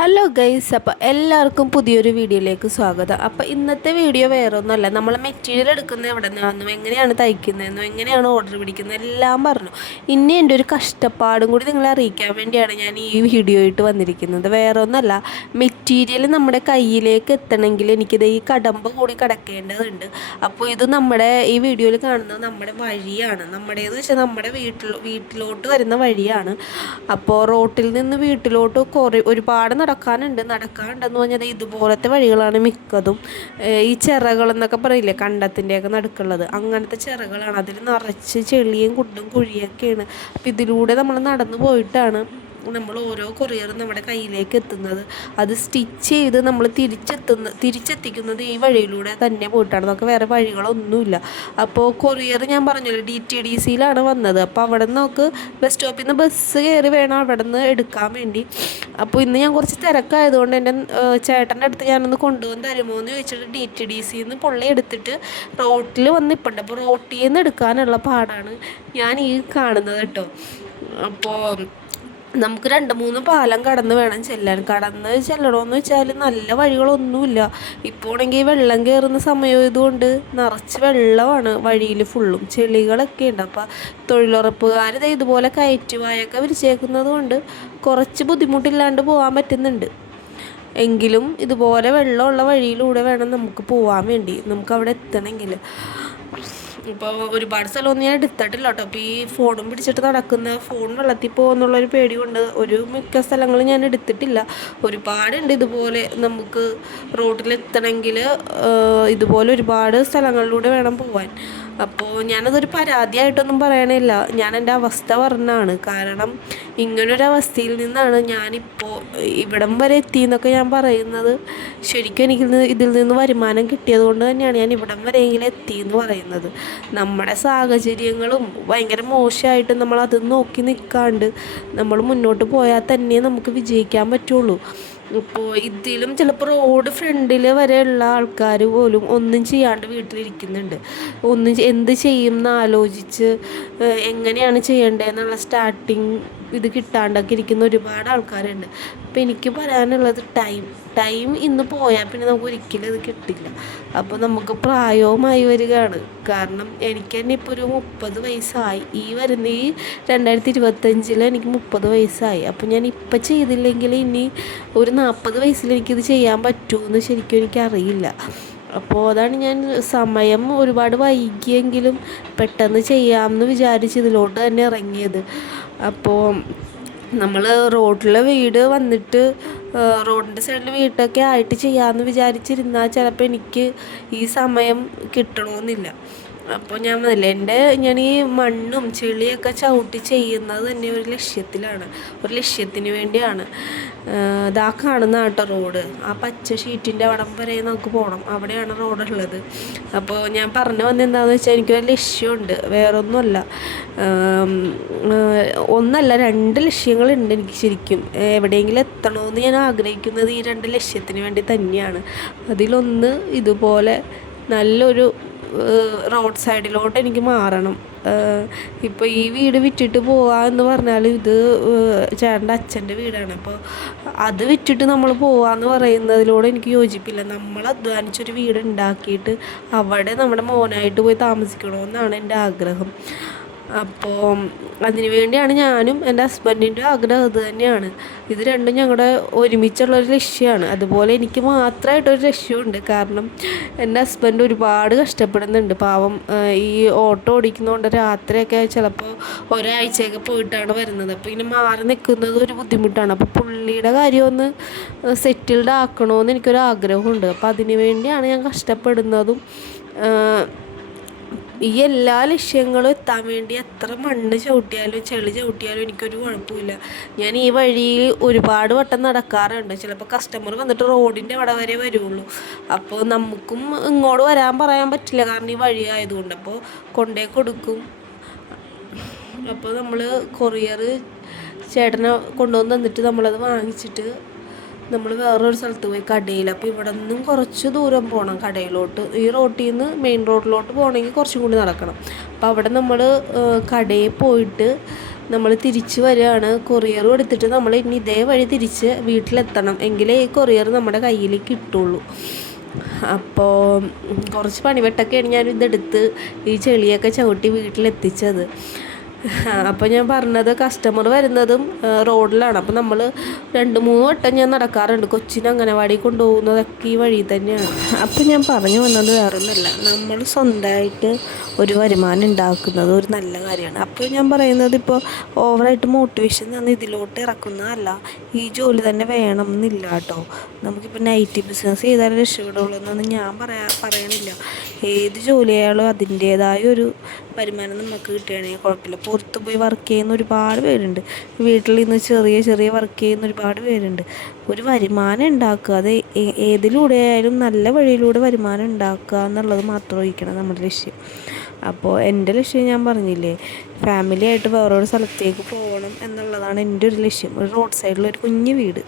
Hello guys, അപ്പോൾ എല്ലാവർക്കും പുതിയൊരു വീഡിയോയിലേക്ക് സ്വാഗതം. അപ്പോൾ ഇന്നത്തെ വീഡിയോ വേറെ ഒന്നുമല്ല, നമ്മൾ മെറ്റീരിയൽ എടുക്കുന്നത് എവിടെ നിന്നാണെന്നും എങ്ങനെയാണ് തയ്ക്കുന്നതെന്നും എങ്ങനെയാണ് ഓർഡർ പിടിക്കുന്നത് എല്ലാം പറഞ്ഞു. ഇനി എൻ്റെ ഒരു കഷ്ടപ്പാടും കൂടി നിങ്ങളെ അറിയിക്കാൻ വേണ്ടിയാണ് ഞാൻ ഈ വീഡിയോ ആയിട്ട് വന്നിരിക്കുന്നത്. വേറെ ഒന്നുമല്ല, മെറ്റീരിയൽ നമ്മുടെ കയ്യിലേക്ക് എത്തണമെങ്കിൽ എനിക്കിത് ഈ കടമ്പ കൂടി കടക്കേണ്ടതുണ്ട്. അപ്പോൾ ഇത് നമ്മുടെ ഈ വീഡിയോയിൽ കാണുന്നത് നമ്മുടെ വഴിയാണ്. നമ്മുടേന്ന് വെച്ചാൽ നമ്മുടെ വീട്ടിലോട്ട് വരുന്ന വഴിയാണ്. അപ്പോൾ റോട്ടിൽ നിന്ന് വീട്ടിലോട്ട് ഒരുപാട് നടക്കാനുണ്ടെന്ന് പറഞ്ഞാൽ ഇതുപോലത്തെ വഴികളാണ് മിക്കതും. ഈ ചിറകളെന്നൊക്കെ പറയില്ലേ, കണ്ടത്തിൻ്റെയൊക്കെ നടുക്കുള്ളത്, അങ്ങനത്തെ ചിറകളാണ്. അതിൽ നിറച്ച് ചെളിയും കുണ്ടും കുഴിയൊക്കെയാണ്. അപ്പം ഇതിലൂടെ നമ്മൾ നടന്നു പോയിട്ടാണ് നമ്മൾ ഓരോ കൊറിയറും നമ്മുടെ കയ്യിലേക്ക് എത്തുന്നത്. അത് സ്റ്റിച്ച് ചെയ്ത് നമ്മൾ തിരിച്ചെത്തിക്കുന്നത് ഈ വഴിയിലൂടെ തന്നെ പോയിട്ടാണ്. നമുക്ക് വേറെ വഴികളൊന്നുമില്ല. അപ്പോൾ കൊറിയർ ഞാൻ പറഞ്ഞല്ലോ DTDCയിലാണ് വന്നത്. അപ്പോൾ അവിടെ നിന്ന് നമുക്ക് ബസ് സ്റ്റോപ്പിൽ നിന്ന് ബസ് കയറി വേണം അവിടെ നിന്ന് എടുക്കാൻ വേണ്ടി. അപ്പോൾ ഇന്ന് ഞാൻ കുറച്ച് തിരക്കായതുകൊണ്ട് എൻ്റെ ചേട്ടൻ്റെ അടുത്ത് ഞാനൊന്ന് കൊണ്ടുവന്ന് തരുമോ എന്ന് ചോദിച്ചിട്ട് DTDCയിൽ നിന്ന് പുള്ളി എടുത്തിട്ട് റോട്ടിൽ വന്ന് ഇപ്പുണ്ട്. അപ്പോൾ റോട്ടിൽ നിന്ന് എടുക്കാനുള്ള പാടാണ് ഞാൻ ഈ കാണുന്നത് കേട്ടോ. അപ്പോൾ നമുക്ക് 2-3 പാലം കടന്ന് വേണം ചെല്ലാൻ. കടന്ന് ചെല്ലണമെന്ന് വെച്ചാൽ നല്ല വഴികളൊന്നുമില്ല. ഇപ്പോൾ ആണെങ്കിൽ വെള്ളം കയറുന്ന സമയമായതുകൊണ്ട് നിറച്ച് വെള്ളമാണ് വഴിയിൽ, ഫുള്ളും ചെളികളൊക്കെ ഉണ്ട്. അപ്പോൾ തൊഴിലുറപ്പുകാർ ഇതുപോലെ കയറ്റുവായൊക്കെ വിരിച്ചേക്കുന്നത് കൊണ്ട് കുറച്ച് ബുദ്ധിമുട്ടില്ലാണ്ട് പോകാൻ പറ്റുന്നുണ്ട്. എങ്കിലും ഇതുപോലെ വെള്ളമുള്ള വഴിയിലൂടെ വേണം നമുക്ക് പോകാൻ വേണ്ടി, നമുക്ക് അവിടെ എത്തണമെങ്കിൽ. ഇപ്പോൾ ഒരുപാട് സ്ഥലമൊന്നും ഞാൻ എടുത്തിട്ടില്ല കേട്ടോ. അപ്പോൾ ഈ ഫോണും പിടിച്ചിട്ട് നടക്കുന്ന, ഫോൺ വെള്ളത്തിൽ പോകുന്നുള്ളൊരു പേടി കൊണ്ട് മിക്ക സ്ഥലങ്ങളും ഞാൻ എടുത്തിട്ടില്ല. ഒരുപാടുണ്ട് ഇതുപോലെ നമുക്ക് റോഡിലെത്തണമെങ്കിൽ, ഇതുപോലെ ഒരുപാട് സ്ഥലങ്ങളിലൂടെ വേണം പോകാൻ. അപ്പോൾ ഞാനതൊരു പരാതിയായിട്ടൊന്നും പറയണില്ല, ഞാൻ എൻ്റെ അവസ്ഥ പറഞ്ഞാണ്. കാരണം ഇങ്ങനൊരവസ്ഥയിൽ നിന്നാണ് ഞാനിപ്പോൾ ഇവിടം വരെ എത്തിയെന്നൊക്കെ ഞാൻ പറയുന്നത്. ശരിക്കും എനിക്ക് ഇതിൽ നിന്ന് വരുമാനം കിട്ടിയത് കൊണ്ട് തന്നെയാണ് ഞാൻ ഇവിടം വരെയെങ്കിലും എത്തിയെന്ന് പറയുന്നത്. നമ്മുടെ സാഹചര്യങ്ങളും ഭയങ്കര മോശമായിട്ട് നമ്മളത് നോക്കി നിൽക്കാണ്ട് നമ്മൾ മുന്നോട്ട് പോയാൽ തന്നെ നമുക്ക് വിജയിക്കാൻ പറ്റുള്ളൂ. ഇപ്പോൾ ഇതിലും ചിലപ്പോൾ റോഡ് ഫ്രണ്ടിൽ വരെയുള്ള ആൾക്കാർ പോലും ഒന്നും ചെയ്യാണ്ട് വീട്ടിലിരിക്കുന്നുണ്ട്. എന്ത് ചെയ്യും എന്ന് ആലോചിച്ച് എങ്ങനെയാണ് ചെയ്യേണ്ടതെന്നുള്ള സ്റ്റാർട്ടിങ് ഇത് കിട്ടാണ്ടൊക്കെ ഇരിക്കുന്ന ഒരുപാട് ആൾക്കാരുണ്ട്. അപ്പോൾ എനിക്ക് പറയാനുള്ളത് ടൈം ഇന്ന് പോയാൽ പിന്നെ നമുക്ക് ഒരിക്കലും ഇത് കിട്ടില്ല. അപ്പോൾ നമുക്ക് പ്രായവുമായി വരികയാണ്. കാരണം എനിക്ക് തന്നെ ഇപ്പോൾ ഒരു 30 വയസ്സായി. ഈ 2025 എനിക്ക് 30 വയസ്സായി. അപ്പോൾ ഞാൻ ഇപ്പം ചെയ്തില്ലെങ്കിൽ ഇനി ഒരു 40 വയസ്സിൽ എനിക്കിത് ചെയ്യാൻ പറ്റുമെന്ന് ശരിക്കും എനിക്കറിയില്ല. അപ്പോൾ അതാണ് ഞാൻ സമയം ഒരുപാട് വൈകിയെങ്കിലും പെട്ടെന്ന് ചെയ്യാമെന്ന് വിചാരിച്ച് ഇതിലോട്ട് തന്നെ ഇറങ്ങിയത്. അപ്പോൾ നമ്മൾ റോഡിലെ വീട് വന്നിട്ട് റോഡിൻ്റെ സൈഡിൽ വീട്ടൊക്കെ ആയിട്ട് ചെയ്യാമെന്ന് വിചാരിച്ചിരുന്നാൽ ചിലപ്പോൾ എനിക്ക് ഈ സമയം കിട്ടണമെന്നില്ല. അപ്പോൾ ഞാൻ ഈ മണ്ണും ചെളിയൊക്കെ ചവിട്ടി ചെയ്യുന്നത് തന്നെ ഒരു ലക്ഷ്യത്തിന് വേണ്ടിയാണ്. ഇതാ കാണുന്ന കേട്ടോ റോഡ്, ആ പച്ച ഷീറ്റിൻ്റെ അവിടം വരെ നമുക്ക് പോകണം, അവിടെയാണ് റോഡുള്ളത്. അപ്പോൾ ഞാൻ പറഞ്ഞു വന്നെന്താണെന്ന് വെച്ചാൽ എനിക്കൊരു ലക്ഷ്യമുണ്ട്, വേറൊന്നുമല്ല. 2 ലക്ഷ്യങ്ങളുണ്ട് എനിക്ക് ശരിക്കും. എവിടെയെങ്കിലും എത്തണമെന്ന് ഞാൻ ആഗ്രഹിക്കുന്നത് ഈ 2 ലക്ഷ്യത്തിന് വേണ്ടി തന്നെയാണ്. അതിലൊന്ന് ഇതുപോലെ നല്ലൊരു റോഡ് സൈഡിലോട്ട് എനിക്ക് മാറണം. ഇപ്പോൾ ഈ വീട് വിറ്റിട്ട് പോവുക എന്ന് പറഞ്ഞാൽ ഇത് ചേട്ടൻ്റെ അച്ഛൻ്റെ വീടാണ്. അപ്പോൾ അത് വിറ്റിട്ട് നമ്മൾ പോവാന്ന് പറയുന്നതിലൂടെ എനിക്ക് യോജിപ്പില്ല. നമ്മൾ അധ്വാനിച്ചൊരു വീട് ഉണ്ടാക്കിയിട്ട് അവിടെ നമ്മുടെ മോനായിട്ട് പോയി താമസിക്കണമെന്നാണ് എൻ്റെ ആഗ്രഹം. അപ്പോൾ അതിനു വേണ്ടിയാണ് ഞാനും എൻ്റെ ഹസ്ബൻഡിൻ്റെ ആഗ്രഹം ഇത് തന്നെയാണ്. ഇത് രണ്ടും ഞങ്ങളുടെ ഒരുമിച്ചുള്ളൊരു ലക്ഷ്യമാണ്. അതുപോലെ എനിക്ക് മാത്രമായിട്ടൊരു ലക്ഷ്യമുണ്ട്. കാരണം എൻ്റെ ഹസ്ബൻഡ് ഒരുപാട് കഷ്ടപ്പെടുന്നുണ്ട് പാവം. ഈ ഓട്ടോ ഓടിക്കുന്നതുകൊണ്ട് രാത്രിയൊക്കെ ചിലപ്പോൾ ഒരാഴ്ചയൊക്കെ പോയിട്ടാണ് വരുന്നത്. അപ്പോൾ ഇങ്ങനെ മാറി നിൽക്കുന്നത് ഒരു ബുദ്ധിമുട്ടാണ്. അപ്പോൾ പുള്ളിയുടെ കാര്യം ഒന്ന് സെറ്റിൽഡ് ആക്കണമെന്ന് എനിക്കൊരാഗ്രഹമുണ്ട്. അപ്പോൾ അതിനു വേണ്ടിയാണ് ഞാൻ കഷ്ടപ്പെടുന്നതും. ഈ എല്ലാ ലക്ഷ്യങ്ങളും എത്താൻ വേണ്ടി എത്ര മണ്ണ് ചവിട്ടിയാലും ചെളി ചവിട്ടിയാലും എനിക്കൊരു കുഴപ്പമില്ല. ഞാൻ ഈ വഴിയിൽ ഒരുപാട് വട്ടം നടക്കാറുണ്ട്. ചിലപ്പോൾ കസ്റ്റമർ വന്നിട്ട് റോഡിൻ്റെ അവിടെ വരെ വരുള്ളൂ. അപ്പോൾ നമുക്കും ഇങ്ങോട്ട് വരാൻ പറയാൻ പറ്റില്ല, കാരണം ഈ വഴി ആയതുകൊണ്ട്. അപ്പോൾ കൊണ്ടേ കൊടുക്കും. അപ്പോൾ നമ്മൾ കൊറിയർ ചേട്ടനെ കൊണ്ടുവന്ന് തന്നിട്ട് നമ്മളത് വാങ്ങിച്ചിട്ട് നമ്മൾ വേറൊരു സ്ഥലത്ത് പോയി കടയിൽ. അപ്പോൾ ഇവിടെ നിന്നും കുറച്ച് ദൂരം പോകണം കടയിലോട്ട്. ഈ റോട്ടിൽ നിന്ന് മെയിൻ റോഡിലോട്ട് പോകണമെങ്കിൽ കുറച്ചും കൂടി നടക്കണം. അപ്പോൾ അവിടെ നമ്മൾ കടയിൽ പോയിട്ട് നമ്മൾ തിരിച്ച് വരികയാണ്. കൊറിയർ കൊടുത്തിട്ട് നമ്മൾ ഇനി ഇതേ വഴി തിരിച്ച് വീട്ടിലെത്തണം, എങ്കിലേ ഈ കൊറിയർ നമ്മുടെ കയ്യിൽ കിട്ടുള്ളൂ. അപ്പോൾ കുറച്ച് പണിവെട്ടൊക്കെയാണ് ഞാൻ ഇതെടുത്ത് ഈ ചെളിയൊക്കെ ചവിട്ടി വീട്ടിലെത്തിച്ചത്. അപ്പോൾ ഞാൻ പറഞ്ഞത് കസ്റ്റമർ വരുന്നതും റോഡിലാണ്. അപ്പോൾ നമ്മൾ 2-3 വട്ടം ഞാൻ നടക്കാറുണ്ട്. കൊച്ചിനെ അംഗനവാടി കൊണ്ടുപോകുന്നതൊക്കെ ഈ വഴി തന്നെയാണ്. അപ്പോൾ ഞാൻ പറഞ്ഞു വന്നത് വേറൊന്നുമല്ല, നമ്മൾ സ്വന്തമായിട്ട് ഒരു വരുമാനം ഉണ്ടാക്കുന്നത് ഒരു നല്ല കാര്യമാണ്. അപ്പോൾ ഞാൻ പറയുന്നത് ഇപ്പോൾ ഓവറായിട്ട് മോട്ടിവേഷൻ തന്ന് ഇതിലോട്ട് ഇറക്കുന്നതല്ല. ഈ ജോലി തന്നെ വേണം എന്നില്ല കേട്ടോ. നമുക്കിപ്പോൾ നൈറ്റി ബിസിനസ് ചെയ്താൽ രക്ഷപ്പെടുള്ളൂ എന്നൊന്നും ഞാൻ പറയണില്ല. ഏത് ജോലിയായാലും അതിൻ്റേതായ ഒരു വരുമാനം നമുക്ക് കിട്ടുകയാണെങ്കിൽ കുഴപ്പമില്ല. പുറത്ത് പോയി വർക്ക് ചെയ്യുന്ന ഒരുപാട് പേരുണ്ട്, വീട്ടിൽ നിന്ന് ചെറിയ ചെറിയ വർക്ക് ചെയ്യുന്ന ഒരുപാട് പേരുണ്ട്. ഒരു വരുമാനം ഉണ്ടാക്കുക, അത് ഏതിലൂടെ ആയാലും നല്ല വഴിയിലൂടെ വരുമാനം ഉണ്ടാക്കുക എന്നുള്ളത് മാത്രമായിരിക്കണം നമ്മുടെ ലക്ഷ്യം. അപ്പോൾ എൻ്റെ ലക്ഷ്യം ഞാൻ പറഞ്ഞില്ലേ, ഫാമിലിയായിട്ട് വേറൊരു സ്ഥലത്തേക്ക് പോകണം എന്നുള്ളതാണ് എൻ്റെ ഒരു ലക്ഷ്യം. ഒരു റോഡ് സൈഡിലൊരു കുഞ്ഞു വീട്.